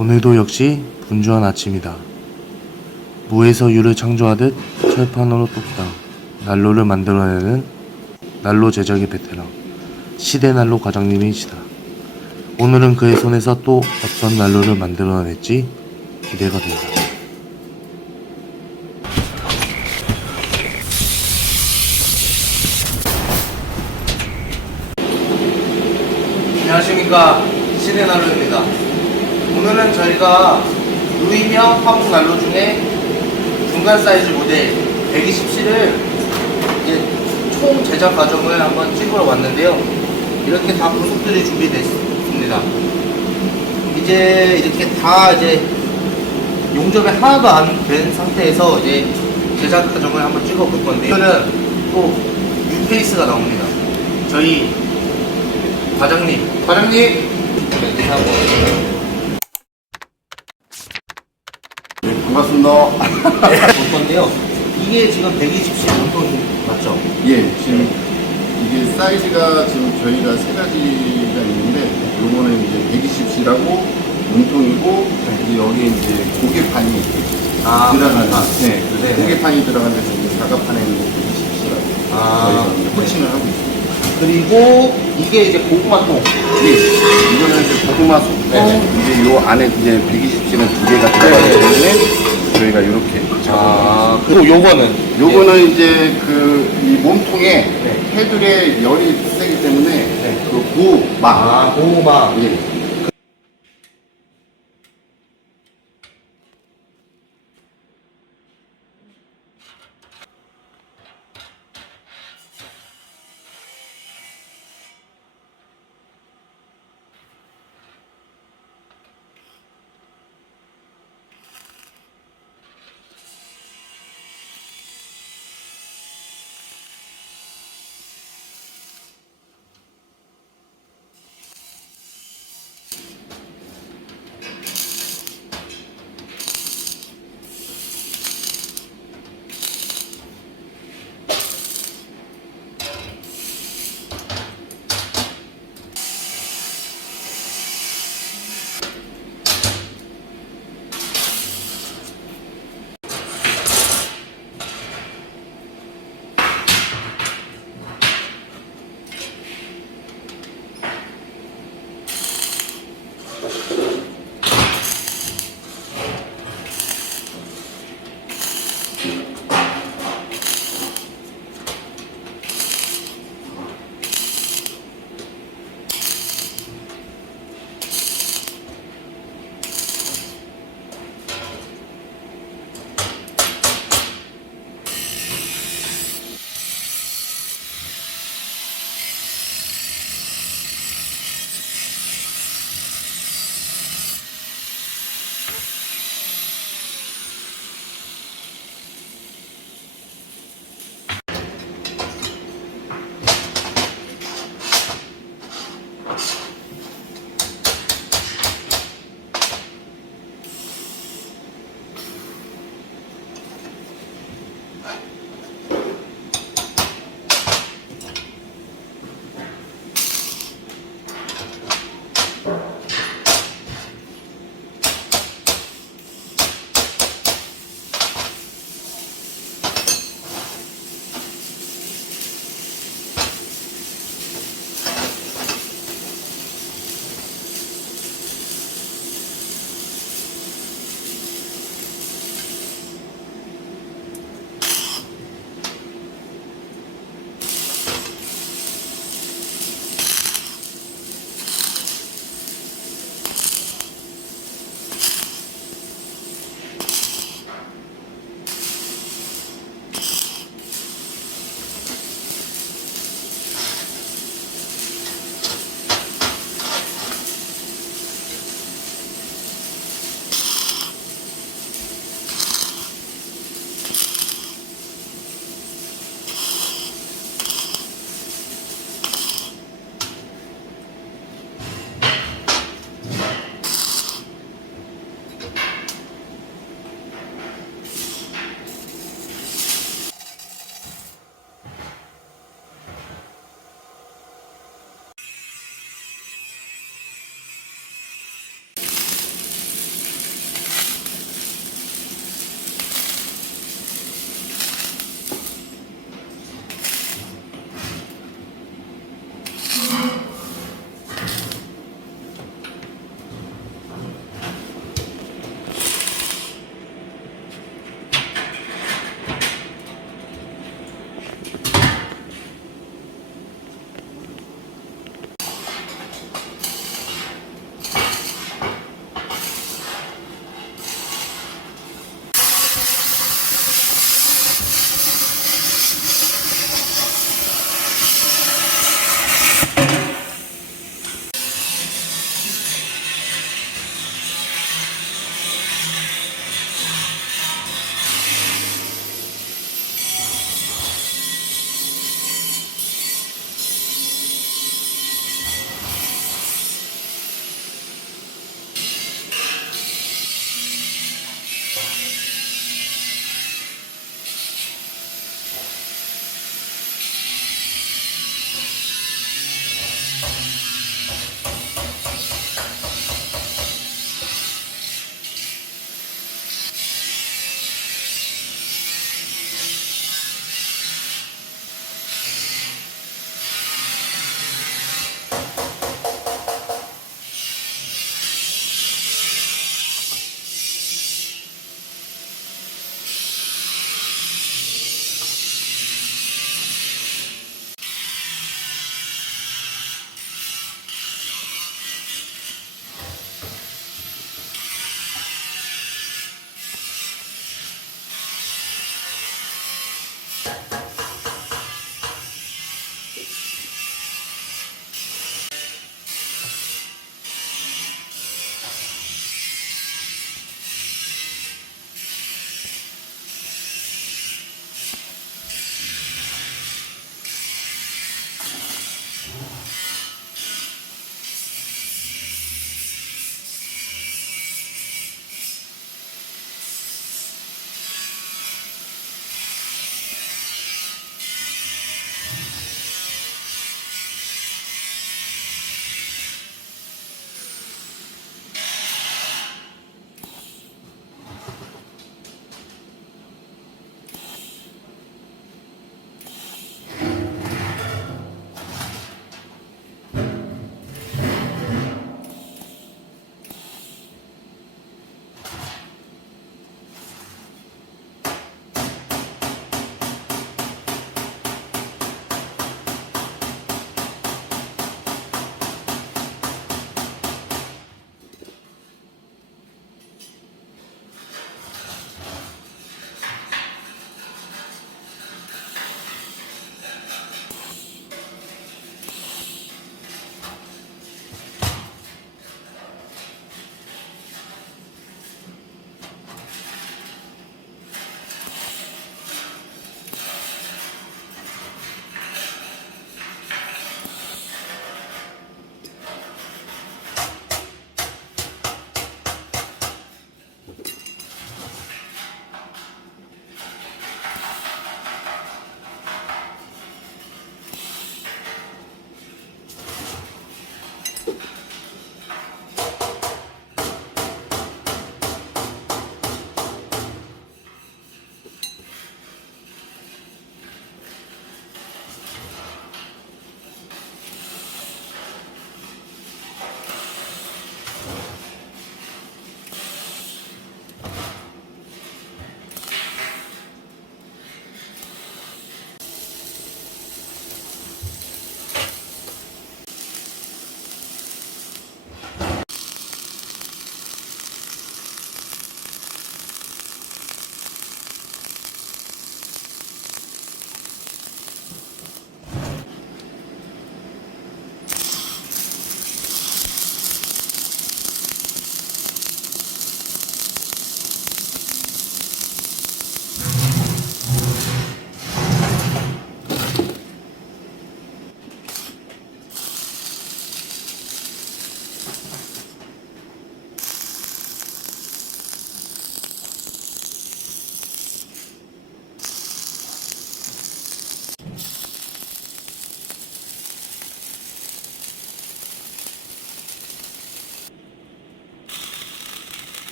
오늘도 역시 분주한 아침이다. 무에서 유를 창조하듯 철판으로 뚝딱 난로를 만들어내는 난로 제작의 베테랑 시대난로 과장님이시다. 오늘은 그의 손에서 또 어떤 난로를 만들어낼지 기대가 된다. 안녕하십니까, 시대난로입니다. 오늘은 저희가 루이명 화목 난로 중에 중간 사이즈 모델 120C를 이제 총 제작 과정을 한번 찍으러 왔는데요. 이렇게 다 부속들이 준비됐습니다. 이제 이렇게 다 이제 용접이 하나도 안 된 상태에서 이제 제작 과정을 한번 찍어 볼 건데요. 이거는 또 뉴페이스가 나옵니다. 저희 과장님 네, 반갑습니다. 볼 건데요. 이게 지금 120C 용통 맞죠? 예, 지금 이게 사이즈가 지금 저희가 세 가지가 있는데, 요거는 이제 120C라고 문통이고, 이제 여기에 이제 고개판이 들어가는, 네, 그래서 네네. 고개판이 들어가는 데서 이제 사각판에 있는 120C라고 저희가 호칭을 하고 있습니다. 그리고 이게 이제 고구마통. 예, 이거는 이제 고구마 속통, 네네. 이제 요 안에 이제 120C는 두 개가 들어가기 때문에 저희가 이렇게 작업을 그리고 요거는 요거는 이제 그 이 몸통에 네. 테두리에 열이 세기 때문에 네. 그 고막 고구마. 예.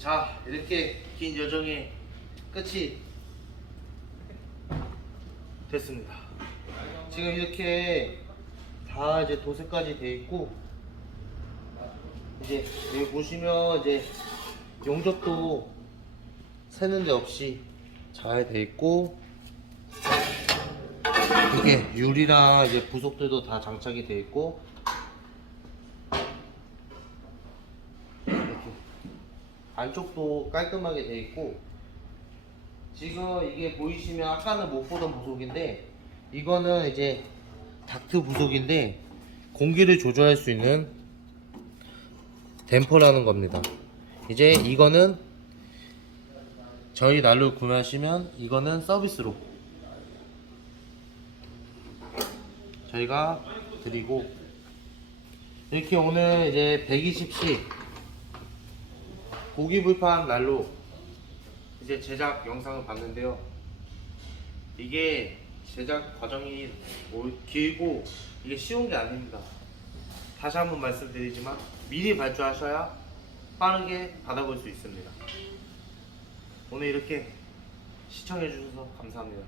자, 이렇게 긴 여정의 끝이 됐습니다. 지금 이렇게 다 이제 도색까지 돼 있고, 이제 여기 보시면 이제 용접도 새는 데 없이 잘 돼 있고, 이게 유리랑 이제 부속들도 다 장착이 돼 있고, 이렇게 안쪽도 깔끔하게 돼 있고, 지금 이게 보이시면 아까는 못 보던 부속인데, 이거는 이제 닥트 부속인데 공기를 조절할 수 있는 댐퍼라는 겁니다. 이제 이거는 저희 난로 구매하시면 이거는 서비스로 저희가 드리고, 이렇게 오늘 이제 120C 고기불판 난로 이제 제작 영상을 봤는데요. 이게 제작 과정이 길고 이게 쉬운 게 아닙니다. 다시 한번 말씀드리지만 미리 발주하셔야 빠르게 받아볼 수 있습니다. 오늘 이렇게 시청해 주셔서 감사합니다.